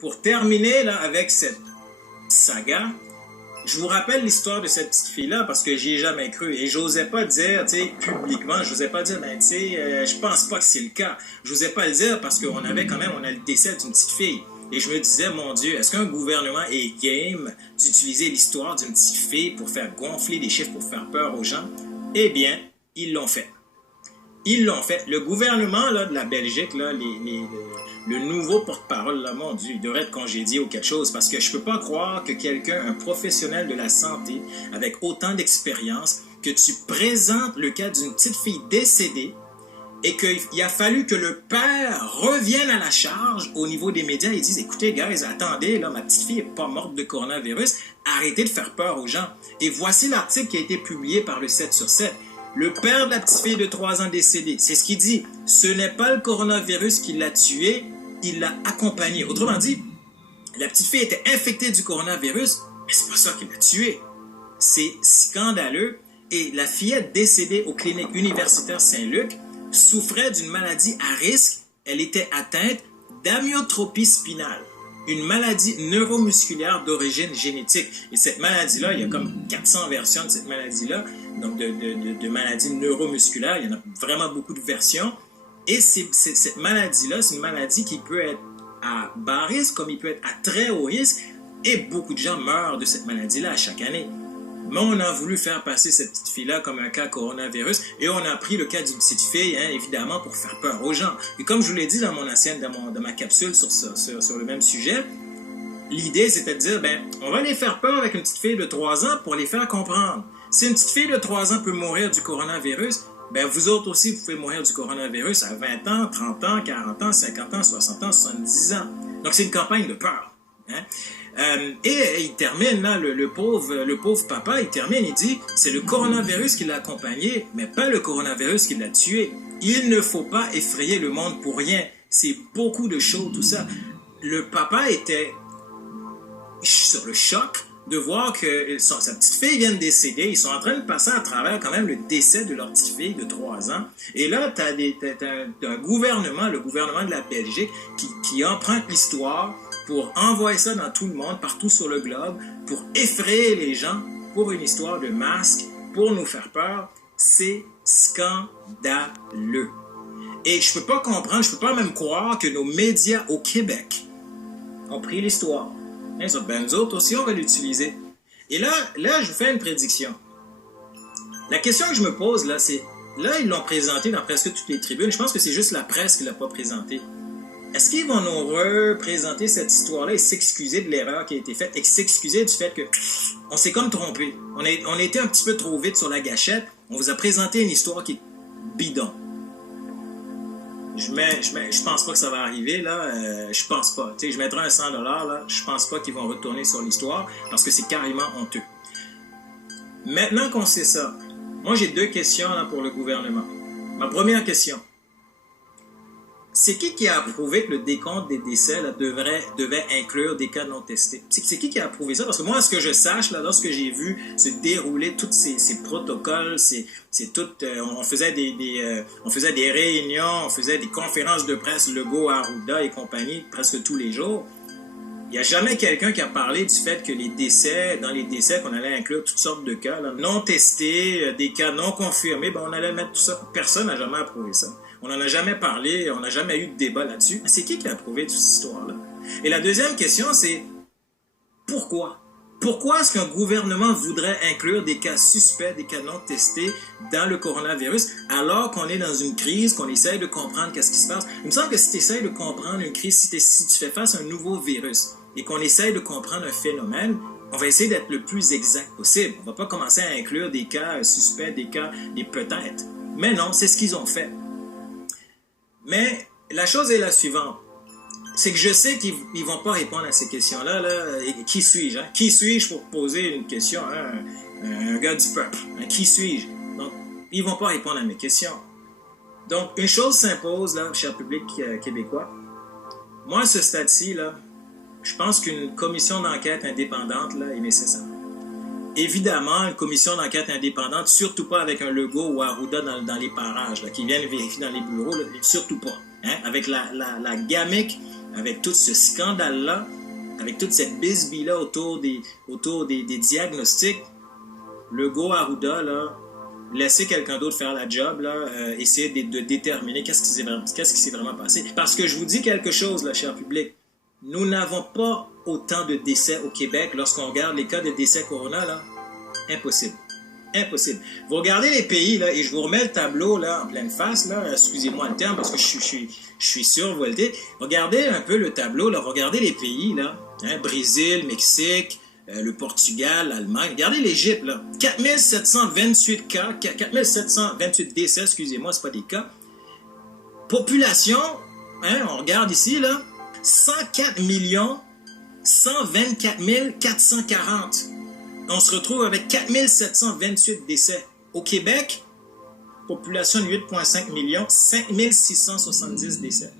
pour terminer là, avec cette saga, je vous rappelle l'histoire de cette petite fille-là parce que j'y ai jamais cru et j'osais pas dire, tu sais, publiquement, j'osais pas dire, ben, tu sais, je pense pas que c'est le cas. J'osais pas le dire parce qu'on avait quand même, on a le décès d'une petite fille. Et je me disais, mon Dieu, est-ce qu'un gouvernement est game d'utiliser l'histoire d'une petite fille pour faire gonfler des chiffres, pour faire peur aux gens? Eh bien, ils l'ont fait. Ils l'ont fait. Le gouvernement là, de la Belgique, là, le nouveau porte-parole, là, mon Dieu, il devrait être congédié ou quelque chose parce que je ne peux pas croire que quelqu'un, un professionnel de la santé, avec autant d'expérience, que tu présentes le cas d'une petite fille décédée et qu'il a fallu que le père revienne à la charge au niveau des médias et dise, écoutez, guys, attendez, là, ma petite fille n'est pas morte de coronavirus, arrêtez de faire peur aux gens. Et voici l'article qui a été publié par le 7 sur 7. Le père de la petite fille de 3 ans décédée, c'est ce qu'il dit. Ce n'est pas le coronavirus qui l'a tuée, il l'a accompagnée. Autrement dit, la petite fille était infectée du coronavirus, mais c'est pas ça qui l'a tuée. C'est scandaleux. Et la fillette décédée aux cliniques universitaires Saint-Luc souffrait d'une maladie à risque. Elle était atteinte d'amyotropie spinale, une maladie neuromusculaire d'origine génétique. Et cette maladie-là, il y a comme 400 versions de cette maladie-là, donc de maladies neuromusculaires. Il y en a vraiment beaucoup de versions. Et cette maladie-là, c'est une maladie qui peut être à bas risque, comme il peut être à très haut risque. Et beaucoup de gens meurent de cette maladie-là à chaque année. Mais on a voulu faire passer cette petite fille-là comme un cas coronavirus et on a pris le cas d'une petite fille, hein, évidemment, pour faire peur aux gens. Et comme je vous l'ai dit dans ma capsule sur le même sujet, l'idée c'était de dire, ben, on va les faire peur avec une petite fille de 3 ans pour les faire comprendre. Si une petite fille de 3 ans peut mourir du coronavirus, ben vous autres aussi, vous pouvez mourir du coronavirus à 20 ans, 30 ans, 40 ans, 50 ans, 60 ans, 70 ans. Donc c'est une campagne de peur. Hein? Et il termine là, le pauvre papa, il termine, il dit, c'est le coronavirus qui l'a accompagné, mais pas le coronavirus qui l'a tué. Il ne faut pas effrayer le monde pour rien. C'est beaucoup de choses, tout ça. Le papa était sur le choc de voir que sa petite fille vient de décéder. Ils sont en train de passer à travers quand même le décès de leur petite fille de 3 ans. Et là, tu as un gouvernement, le gouvernement de la Belgique, qui emprunte l'histoire pour envoyer ça dans tout le monde, partout sur le globe, pour effrayer les gens, pour une histoire de masque, pour nous faire peur. C'est scandaleux. Et je peux pas comprendre, je peux pas même croire que nos médias au Québec ont pris l'histoire. Nous autres aussi, on va l'utiliser. Et là, je vous fais une prédiction. La question que je me pose, là, c'est... Là, ils l'ont présenté dans presque toutes les tribunes. Je pense que c'est juste la presse qui ne l'a pas présenté. Est-ce qu'ils vont nous représenter cette histoire-là et s'excuser de l'erreur qui a été faite et s'excuser du fait qu'on s'est comme trompé? On a été un petit peu trop vite sur la gâchette. On vous a présenté une histoire qui est bidon. Je pense pas que ça va arriver, là. Je pense pas. Tu sais, je mettrai un 100$, là. Je pense pas qu'ils vont retourner sur l'histoire parce que c'est carrément honteux. Maintenant qu'on sait ça, moi j'ai 2 questions là, pour le gouvernement. Ma première question. C'est qui a approuvé que le décompte des décès là, devait inclure des cas non testés? C'est qui a approuvé ça? Parce que moi, à ce que je sache, là, lorsque j'ai vu se dérouler tous ces protocoles, on faisait des réunions, on faisait des conférences de presse, Legault, Arruda et compagnie, presque tous les jours. Il n'y a jamais quelqu'un qui a parlé du fait que dans les décès, qu'on allait inclure toutes sortes de cas là, non testés, des cas non confirmés, ben on allait mettre tout ça. Personne n'a jamais approuvé ça. On n'en a jamais parlé, on n'a jamais eu de débat là-dessus. C'est qui a approuvé toute cette histoire-là? Et la deuxième question, c'est pourquoi? Pourquoi est-ce qu'un gouvernement voudrait inclure des cas suspects, des cas non testés dans le coronavirus, alors qu'on est dans une crise, qu'on essaye de comprendre qu'est-ce qui se passe? Il me semble que si tu essayes de comprendre une crise, si tu fais face à un nouveau virus et qu'on essaye de comprendre un phénomène, on va essayer d'être le plus exact possible. On ne va pas commencer à inclure des cas suspects, des cas, des peut-être. Mais non, c'est ce qu'ils ont fait. Mais la chose est la suivante. C'est que je sais qu'ils ne vont pas répondre à ces questions-là. Là. Qui suis-je? Hein? Qui suis-je pour poser une question? Hein? Un gars du peuple. Hein? Qui suis-je? Donc, ils ne vont pas répondre à mes questions. Donc, une chose s'impose, là, cher public québécois. Moi, à ce stade-ci, là, je pense qu'une commission d'enquête indépendante là, est nécessaire. Évidemment, une commission d'enquête indépendante, surtout pas avec un Legault ou Arruda dans les parages, là, qui viennent vérifier dans les bureaux, là, surtout pas. Hein? Avec la gamique avec tout ce scandale-là, avec toute cette bisbille-là autour des diagnostics, Legault, Arruda, là, laisser quelqu'un d'autre faire la job, là, essayer de déterminer qu'est-ce qui s'est vraiment passé. Parce que je vous dis quelque chose, là, cher public, nous n'avons pas autant de décès au Québec lorsqu'on regarde les cas de décès corona, là. Impossible. Impossible. Vous regardez les pays, là, et je vous remets le tableau, là, en pleine face, là, excusez-moi le terme, parce que je suis survolté. Regardez un peu le tableau, là, regardez les pays, là, hein, Brésil, Mexique, le Portugal, l'Allemagne. Regardez l'Égypte, là. 4728 cas, 4728 décès, excusez-moi, c'est pas des cas. Population, hein, on regarde ici, là, 104 124 440. On se retrouve avec 4728 décès. Au Québec, population de 8,5 millions, 5670 décès.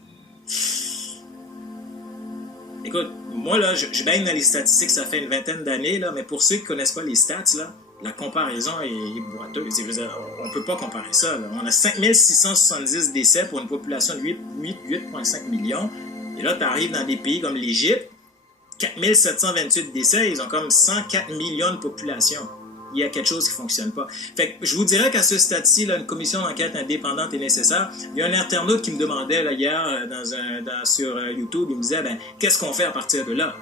Écoute, moi, là, je baigne dans les statistiques, ça fait une vingtaine d'années, là, mais pour ceux qui ne connaissent pas les stats, là, la comparaison est boiteuse. On ne peut pas comparer ça. Là. On a 5670 décès pour une population de 8,5 millions. Et là, tu arrives dans des pays comme l'Égypte, 4728 décès, ils ont comme 104 millions de population. Il y a quelque chose qui ne fonctionne pas. Fait que je vous dirais qu'à ce stade-ci, là, une commission d'enquête indépendante est nécessaire. Il y a un internaute qui me demandait là, hier sur YouTube, il me disait, qu'est-ce qu'on fait à partir de là?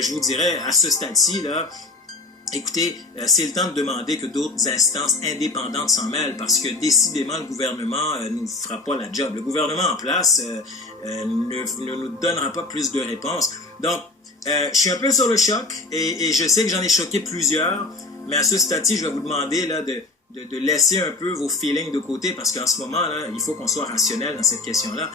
Je vous dirais, à ce stade-ci, là, écoutez, c'est le temps de demander que d'autres instances indépendantes s'en mêlent parce que décidément, le gouvernement ne nous fera pas la job. Le gouvernement en place ne nous donnera pas plus de réponses. Donc, je suis un peu sur le choc et je sais que j'en ai choqué plusieurs, mais à ce stade-ci, je vais vous demander là, de laisser un peu vos feelings de côté parce qu'en ce moment, là, il faut qu'on soit rationnel dans cette question-là.